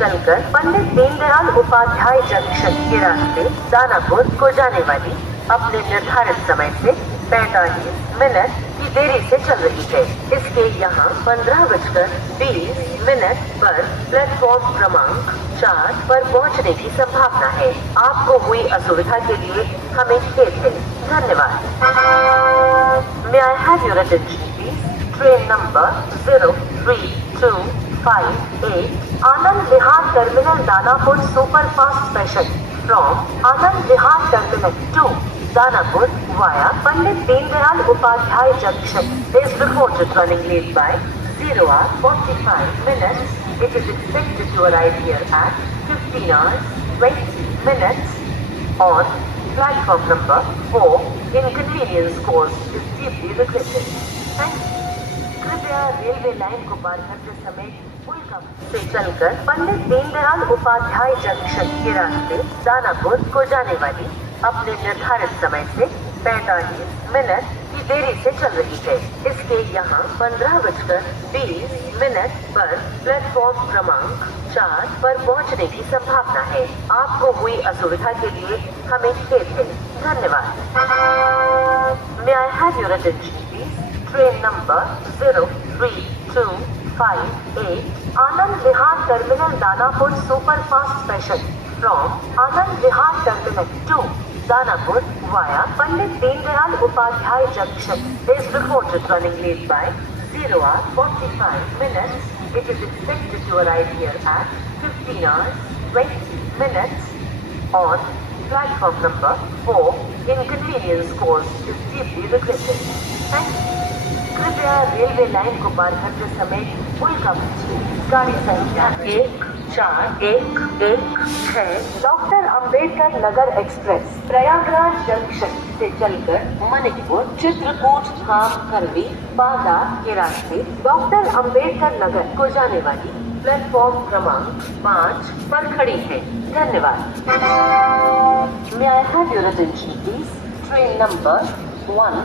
चलकर पंडित दीनदयाल उपाध्याय जंक्शन के रास्ते दानापुर को जाने वाली अपने निर्धारित समय से 45 मिनट की देरी से चल रही है। इसके यहाँ 15:20 पर प्लेटफॉर्म क्रमांक 4 पर पहुँचने की संभावना है। आपको हुई असुविधा के लिए हमें खेद है। धन्यवाद। May I have your attention please? Train number 03258 Anand Vihar Terminal Danapur Superfast Special from Anand Vihar Terminal to Danapur via Pandit Deen Dayal Upadhyay Junction is reported running late by 0 hours 45 minutes. It is expected to arrive here at 15 hours 20 minutes on platform number 4. Inconvenience caused is deeply regretted. Thank you. कृपया railway line को पार करते समय पुल से चलकर Pandit Deendayal Upadhyay junction के रास्ते दानापुर को जाने वाली अपने निर्धारित समय से 45 मिनट की देरी से चल रही है। इसके यहाँ 15:20 पर प्लेटफॉर्म क्रमांक 4 पर पहुँचने की संभावना है। आपको हुई असुविधा के लिए हमें खेद है। धन्यवाद। May I have your attention please? Train number 03258 Anand Vihar Terminal Danapur Superfast Special from Anand Vihar Terminal to Danapur via Pandit Deen Dayal Upadhyay Junction is reported running late by 0 hours 45 minutes. It is expected to arrive here at 15 hours 20 minutes on platform number 4. Inconvenience caused is deeply regretted. Thank you. कृपया railway line को पार करते समय पुल का गाड़ी संख्या 1411 doctor Ambedkar Nagar express Prayagraj junction से चलकर मणिपुर चित्रकूट धाम करवी बांदा के रास्ते डॉक्टर अंबेडकर नगर को जाने वाली प्लेटफॉर्म क्रमांक 5 पर खड़ी है। धन्यवाद। May I have your attention please? Train number 14